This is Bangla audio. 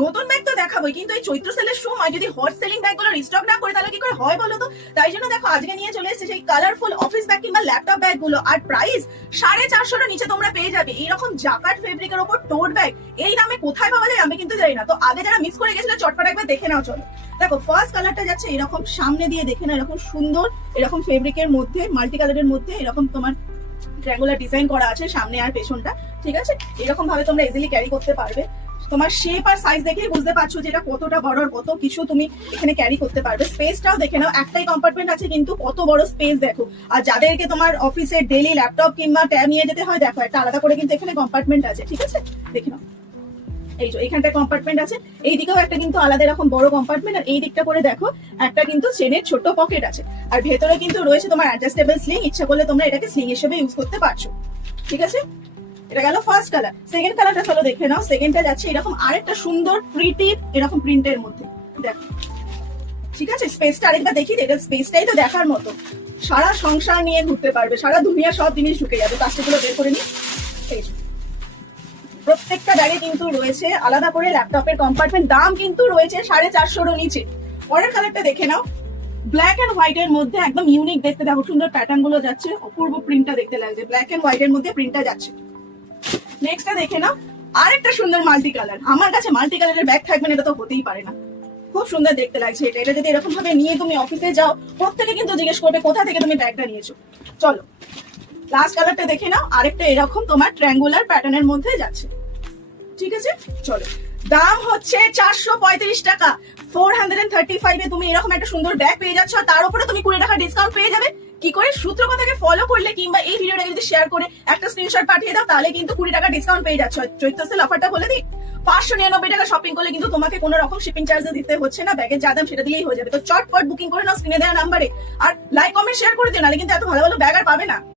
নতুন ব্যাগ তো দেখাবোই, কিন্তু এই চৈত্র সেলের সময় যদি হট সেলিং ব্যাগ গুলো রিস্টক না করে তাহলে কি করে হয় বলো তো। তাই জন্য দেখো আজকে নিয়ে চলে এসেছে সেই কালারফুল অফিস ব্যাগ কিংবা ল্যাপটপ ব্যাগ গুলো। আর প্রাইস 450 নিচে তোমরা পেয়ে যাবে এইরকম জাকার্ড ফেব্রিকের উপর টোট ব্যাগ। এই দামে কোথায় পাওয়া যায় আমি কিন্তু জানি না। তো আগে যারা মিস করে গেছিল চটপট একবার দেখে নাও চলো। দেখো ফার্স্ট কালারটা যাচ্ছে এরকম, সামনে দিয়ে দেখে নাও এরকম সুন্দর এরকম ফেব্রিকের মধ্যে মাল্টি কালারের মধ্যে এরকম তোমার ট্রায়াঙ্গুলার ডিজাইন করা আছে সামনে আর পেছনটা, ঠিক আছে। এরকম ভাবে তোমরা ইজিলি ক্যারি করতে পারবে। তোমার শেপ আর সাইজ দেখেই বুঝতে পারছো যে এটা কতটা বড় আর কত কিছু তুমি এখানে ক্যারি করতে পারবে। স্পেসটাও দেখে নাও, একটাই কম্পার্টমেন্ট আছে কিন্তু কত বড় স্পেস দেখো। আর যাদেরকে তোমার অফিসে ডেইলি ল্যাপটপ কিংবা ট্যাব নিয়ে যেতে হয় দেখো একটা আলাদা করে কিন্তু এখানে কম্পার্টমেন্ট আছে, ঠিক আছে। দেখে নাও এই যে এখানটা কম্পার্টমেন্ট আছে, এই দিকেও একটা কিন্তু আলাদা এরকম বড় কম্পার্টমেন্ট, আর এই দিকটা করে দেখো একটা কিন্তু চেনের ছোট পকেট আছে। আর ভেতরে কিন্তু রয়েছে তোমার অ্যাডজাস্টেবল স্লিং, ইচ্ছা করলে তোমরা এটাকে স্লিং হিসেবে ইউজ করতে পারছো, ঠিক আছে। এটা গেল ফার্স্ট কালার। সেকেন্ড কালারটা চলো দেখে নাও। সেকেন্ডটা যাচ্ছে এরকম আরেকটা সুন্দর প্রিটি এরকম প্রিন্টের মধ্যে দেখো, ঠিক আছে। স্পেসটা আরেকবার দেখি, এটা স্পেসটাই তো দেখার মতো। সারা সংসার নিয়ে ঘুরতে পারবে, সারা দুনিয়া সব জিনিস ঢুকে যাবে। প্লাস্টিকগুলো বের করে নিই। এই যে প্রত্যেকটা ব্যাগে কিন্তু রয়েছে আলাদা করে ল্যাপটপের কম্পার্টমেন্ট। দাম কিন্তু রয়েছে 450 নিচে। পরের কালারটা দেখে নাও, ব্ল্যাক এন্ড হোয়াইট এর মধ্যে একদম ইউনিক দেখতে, দেখো সুন্দর প্যাটার্ন গুলো যাচ্ছে, অপূর্ব প্রিন্টটা দেখতে লাগছে। ব্ল্যাক এন্ড হোয়াইট এর মধ্যে প্রিন্টটা যাচ্ছে। নেক্সটটা দেখে নাও, আরেকটা সুন্দর মাল্টি কালার। আমার কাছে মাল্টি কালারের ব্যাগ থাকবে না এটা তো হতেই পারে না। খুব সুন্দর দেখতে লাগছে এটা। এটা যদি এরকম ভাবে নিয়ে তুমি অফিসে যাও প্রত্যেকে কিন্তু জিজ্ঞেস করবে কোথা থেকে তুমি ব্যাগটা নিয়েছো। চলো লাস্ট কালারটা দেখে নাও, আরেকটা এরকম তোমার ট্রায়াঙ্গুলার প্যাটার্নের মধ্যে যাচ্ছে, ঠিক আছে। চলো দাম হচ্ছে 435 টাকা। 435 এ তুমি এরকম একটা সুন্দর ব্যাগ পেয়ে যাচ্ছ, আর তার উপরে তুমি 20 টাকা ডিসকাউন্ট পেয়ে যাবে। কি করে? সূত্র কথাকে ফলো করলে কিংবা এই ভিডিওটাকে যদি শেয়ার করে একটা স্ক্রিনশট পাঠিয়ে দাও তাহলে কিন্তু 20 টাকা ডিসকাউন্ট পেয়ে যাচ্ছ। চৈত্র সেল অফারটা বলে দিই, 599 টাকা শপিং করলে কিন্তু তোমাকে কোনো রকম শিপিং চার্জ দিতে হচ্ছে না। ব্যাগের যা দাম সেটা দিলেই হয়ে যাবে। তো চটপট বুকিং করে নাও স্ক্রিনে দেওয়া নাম্বারে, আর লাইক কমেন্ট শেয়ার করে দিও, নাহলে কিন্তু এত ভালো ভালো ব্যাগ আর পাবে না।